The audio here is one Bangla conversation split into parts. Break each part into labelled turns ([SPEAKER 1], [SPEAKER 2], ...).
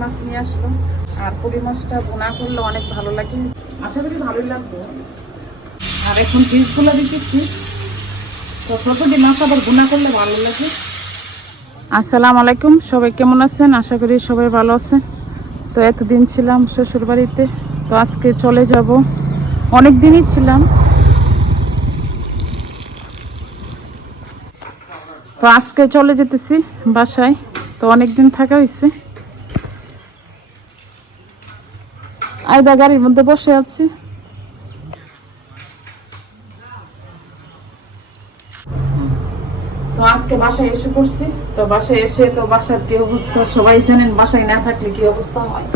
[SPEAKER 1] মাছ নিয়ে আসলো। আর পুঁটি মাছটা বোনা করলে অনেক ভালো লাগে। আশা করি ভালোই লাগবে। আর এখন পিসগুলো দিতেছি। তো প্রতিটি মাছ আবার বোনা করলে ভালো লাগে। আসসালামু আলাইকুম। সবাই কেমন আছেন? আশা করি সবাই ভালো আছেন। তো এতদিন ছিলাম শ্বশুর বাড়িতে তো আজকে চলে যাব। অনেক দিনই ছিলাম। তো আজকে চলে যেতেছি বাসায়। তো অনেক দিন থাকা হয়েছে আইদা গাড়ির মধ্যে বসে আছি। তো আজকে বাসায় এসে পড়ছি। তো বাসায় এসে তো বাসার কি অবস্থা? সবাই জানেন বাসায় না থাকলে কি অবস্থা হয়?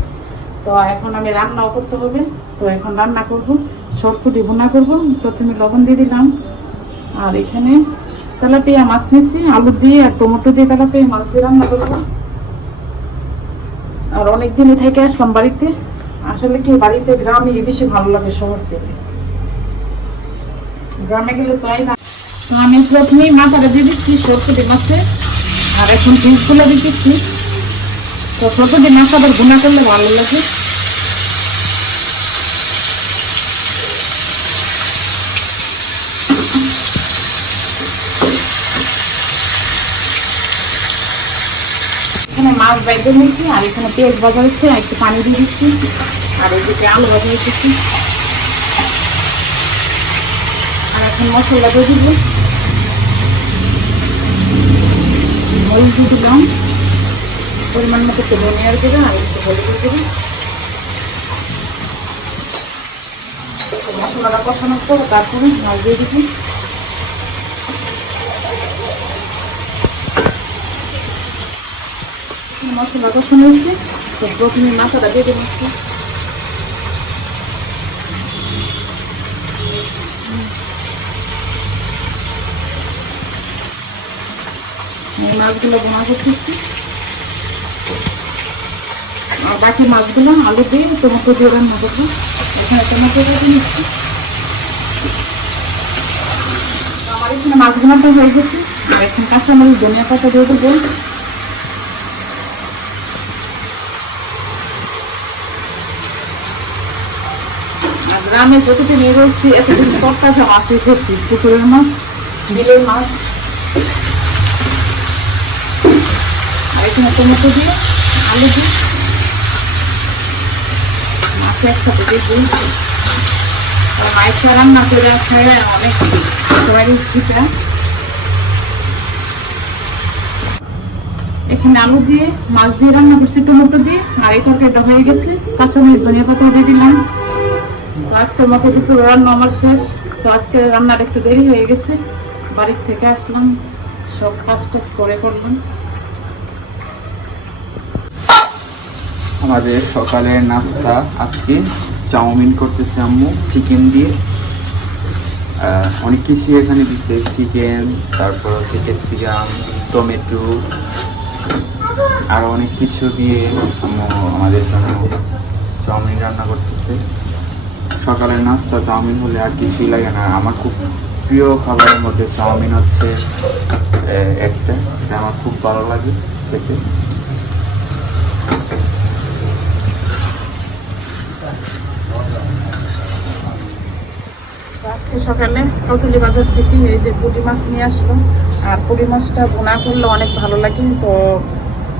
[SPEAKER 1] তো এখন আমি রান্নাও করতে হবে। তো এখন রান্না করব সরফুটি ভুনা করব। প্রথমে লবণ দিয়ে দিলাম। আর এখানে তেলাপিয়া মাছ নিচ্ছি আলু দিয়ে আর টমেটো দিয়ে তেলাপিয়া মাছ দিয়ে রান্না করব। আর অনেক দিনই থেকে আসলাম বাড়িতে। আসলে কি বাড়িতে গ্রামে বেশি ভালো লাগে শহর থেকে? গ্রামে গেলে তো এই না? তো আমি প্রথমেই মাথাটা দিয়ে দিচ্ছি সরষে মাছে আর এখন পিসগুলো দিচ্ছি তো সরষে মাছ আবার গুণা করলে ভালো লাগে। এখানে মাছ বাইতে নিয়েছি, আর এখানে পেঁয়াজ হয়েছে, আর একটু পানি দিয়ে দিচ্ছি। আর এদিকে আলু ভাজা হয়েছে আর এখন মশলা দিয়ে দিব। হলুদ দিলাম। পরিমাণ মতো একটু ধনিয়ার দেবে আর একটু হলুদ দেবে মশলাটা কষানোর পর তারপরে মাছ দিয়ে দিবি। মশলা কষানো হয়েছে। তো প্রথমে মাথাটা দিয়ে দিচ্ছি মাছগুলো বোনা করতেছি। আর বাকি মাছগুলো আলু দিয়ে টমেটো দিয়ে রান্না করব। এখানে টমেটো দিয়ে নিচ্ছি। আমার এখানে মাছগুলো তো হয়ে গেছে। আর এখন কাঁচামরিচ, ধনিয়া পাতা দিয়ে দেবো। গ্রামে যতদিন এ রয়েছি, এতদিন তরতাজা মাছই খেয়েছি পুকুরের মাছ, বিলের মাছ। আর এখানে টমেটো দিয়ে আলু দিয়ে মাছে একসাথে দিয়ে দিই। আর মাইসা রান্না করে খাই অনেক সবাই ঠিকা এখানে আলু দিয়ে, মাছ দিয়ে রান্না করছি, টমেটো দিয়ে, আর এই তরকারিটা হয়ে গেছে। কাঁচামরিচ ধনিয়া পাতা দিয়ে দিলাম। তো আজকের মতো দুপুর রান্না আমার শেষ। তো আজকে রান্নার একটু দেরি হয়ে গেছে। বাড়ির থেকে আসলাম, সব কাজ টাজ করে করলাম।
[SPEAKER 2] আমাদের সকালের নাস্তা। আজকে চাউমিন করতেছে আম্মু চিকেন দিয়ে। অনেক কিছু এখানে দিচ্ছে চিকেন তারপর হচ্ছে ক্যাপসিকাম টমেটো, আরও অনেক কিছু দিয়ে আম্মু আমাদের জন্য চাউমিন রান্না করতেছে। সকালের নাস্তা চাউমিন হলে আর কিছুই লাগে না। আমার খুব প্রিয় খাবারের মধ্যে চাউমিন হচ্ছে একটা। এটা আমার খুব ভালো লাগে খেতে।
[SPEAKER 1] আজকে সকালে কতুলি বাজার থেকে এই যে পুঁটি মাছ নিয়ে আসলো। আর পুঁটি মাছটা ভুনা করলে অনেক ভালো লাগে, তো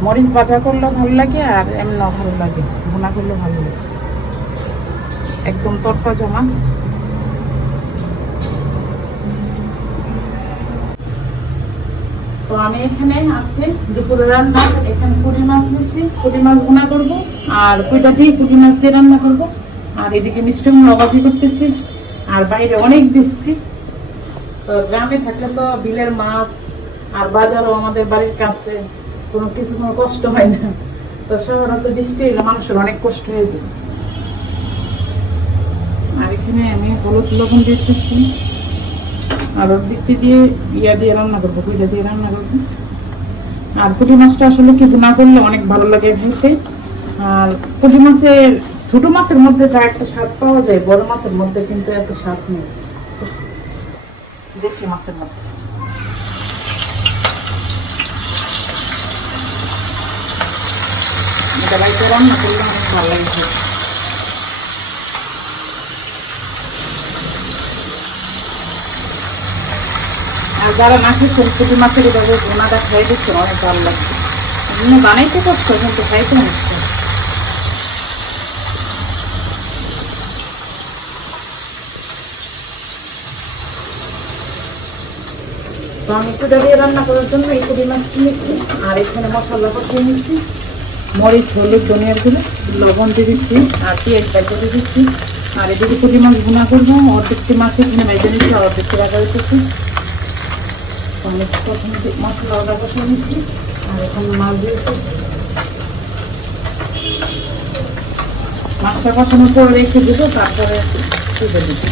[SPEAKER 1] মরিচ ভাজা করলেও ভালো লাগে আর এমনিও ভালো লাগে, ভুনা করলেও ভালো লাগে। একদম তরতাজা মাছ। তো আমি এখানে আজকে দুপুরে রান্না, এখানে পুঁটি মাছ নিচ্ছি, পুঁটি মাছ ভুনা করব, আর পুঁটা দিয়ে পুঁটি মাছ দিয়ে রান্না করব। আর এদিকে মিষ্টি লগাজি করতেছি। আর বাইরে অনেক বৃষ্টি। তো গ্রামে থাকলে তো বিলের মাছ আর বাজারও আমাদের বাড়ির কাছে। কোনো কিছু, কোনো কষ্ট হয় না। তো শহরে তো বৃষ্টি এলে মানুষের অনেক কষ্ট হয়ে যায়। আর এখানে আমি হলুদ লবণ দিতেছি। আর ওর দিকটি দিয়ে ইয়া দিয়ে রান্না করব কুইলা দিয়ে রান্না করব। আর পুঁটি মাছটা আসলে কি না করলে অনেক ভালো লাগে খেতে আর পুঁটি মাছের, ছোট মাছের মধ্যে যা একটা স্বাদ পাওয়া যায়, বড় মাছের মধ্যে কিন্তু এত স্বাদ নেই। দেশি মাছের মধ্যে। ভালো লাগে। আর যারা না খেয়েছেন, পুঁটি মাছের এভাবে বোনাটা খাই দিচ্ছেন অনেক ভালো লাগছে বানাইতে কষ্ট কিন্তু খাইতে অনেক স্বাদ। তো দিয়ে রান্না করার জন্য এই পুঁটি মাছ কিনেছি আর এখানে মশলা কষিয়ে নিচ্ছি মরিচ, হলুদ, ধনিয়ার গুঁড়ো, লবণ দিয়ে দিচ্ছি, আর পেঁয়াজ ভাজা দিয়ে দিচ্ছি। আর এদিকে পুঁটি মাছ গুঁড়া করব। অর্ধেকটি মাছ এখানে ভেজে নিচ্ছি অর্ধেকটি রাখা প্রথমে মশলা ওটা কষিয়ে নিচ্ছি, আর এখন মাছ দিয়েছি মাছটা কষানোর পরে রেখে দেবো, তারপরে দিচ্ছি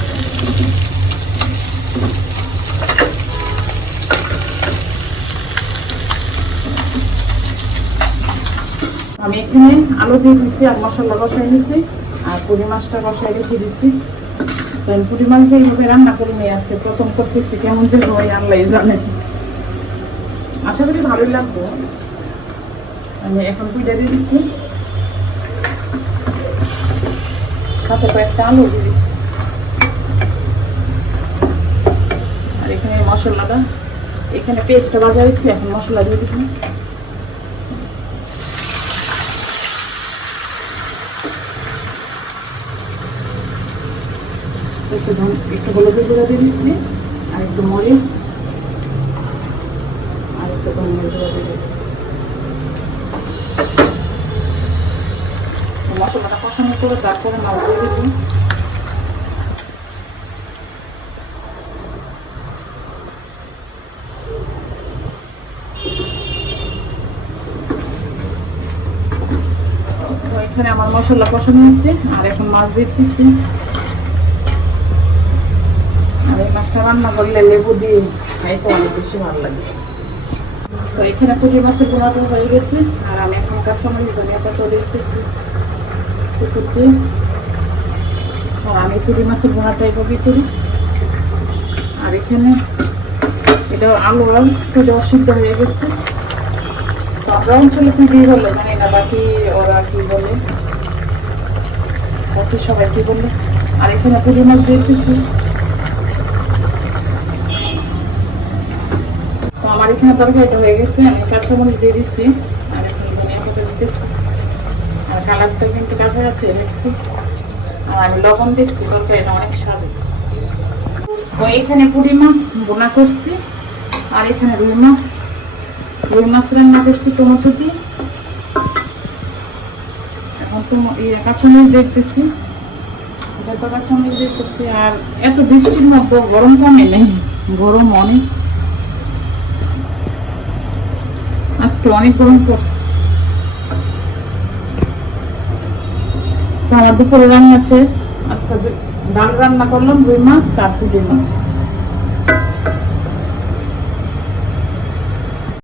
[SPEAKER 1] আমি এখানে আলু দিয়ে দিচ্ছি আর মশলা কষাই নিচ্ছি আর পুরি মাছটা কষাই রেখে দিচ্ছি তো আমি পুরি মাছ এইভাবে রান্না করে নিয়ে আসছে প্রথম করতেছি, কেমন যে হয় আল্লাহ জানে। আশা করি ভালোই লাগবে। আমি এখন পুইটা দিয়ে দিচ্ছি সাথে কয়েকটা আলু দিয়ে দিচ্ছি আর এখানে মশলাটা, এখানে পেস্টটা বাজা হয়েছে, এখন মশলা দিয়ে দিচ্ছি ধন- একটু হলুদের গুঁড়া দিয়ে দিচ্ছি, আর একটু মরিচ, আর একটু ধনিয়ার গুঁড়া দিয়ে দিচ্ছি। মশলাটা কষানোর করে তারপরে মাছ দিয়ে এখানে আমার মশলা কষানো হয়েছে, আর এখন মাছ দিয়ে দিচ্ছি আর এই মাছটা রান্না করলে লেবু দিয়ে খাইতে অনেক বেশি ভালো লাগে। তো এখানে পুঁটি মাছের বোনাটা হয়ে গেছে, আর আমি এখন কাঁচামরিচ, ধনিয়া পাতা দেখতেছি কুকুরতে আর আমি পুঁটি মাছের বোনাটা এভাবে করি। আর এখানে এটা আলু আর পুজো অসিদ্ধ হয়ে গেছে। তো আমরা অঞ্চলে পুঁটি বলে জানি না বাকি ওরা কি বলে? বাকি সবাই কি বলে? আর এখানে পুঁটি মাছ দেখতেছি তো আমার এখানে তরকারিটা হয়ে গেছে, আমি কাঁচামরিচ দিয়ে দিচ্ছি আর এখন ধনিয়া পাতা দিতেছি। আর কালারটা কিন্তু কাছাকাছি দেখছি। আর আমি লবণ দেখছি তরকারিটা অনেক স্বাদ হয়েছে। তো এখানে পুঁটি মাছ বোনা করছি, আর এখানে রুই মাছ। রুই মাছ রান্না করছি টমেটো দিয়ে। এখন তো ইয়ে কাঁচামরিচ দেখতেছি কাঁচামরিচ দেখতেছি আর এত বৃষ্টির মধ্যে গরম কমে নেই। গরম অনেক আজকে অনেক গরম তো আমার দুপুরে রান্না শেষ। আজকে ডাল রান্না করলাম দুই মাস আর দুই মাছ।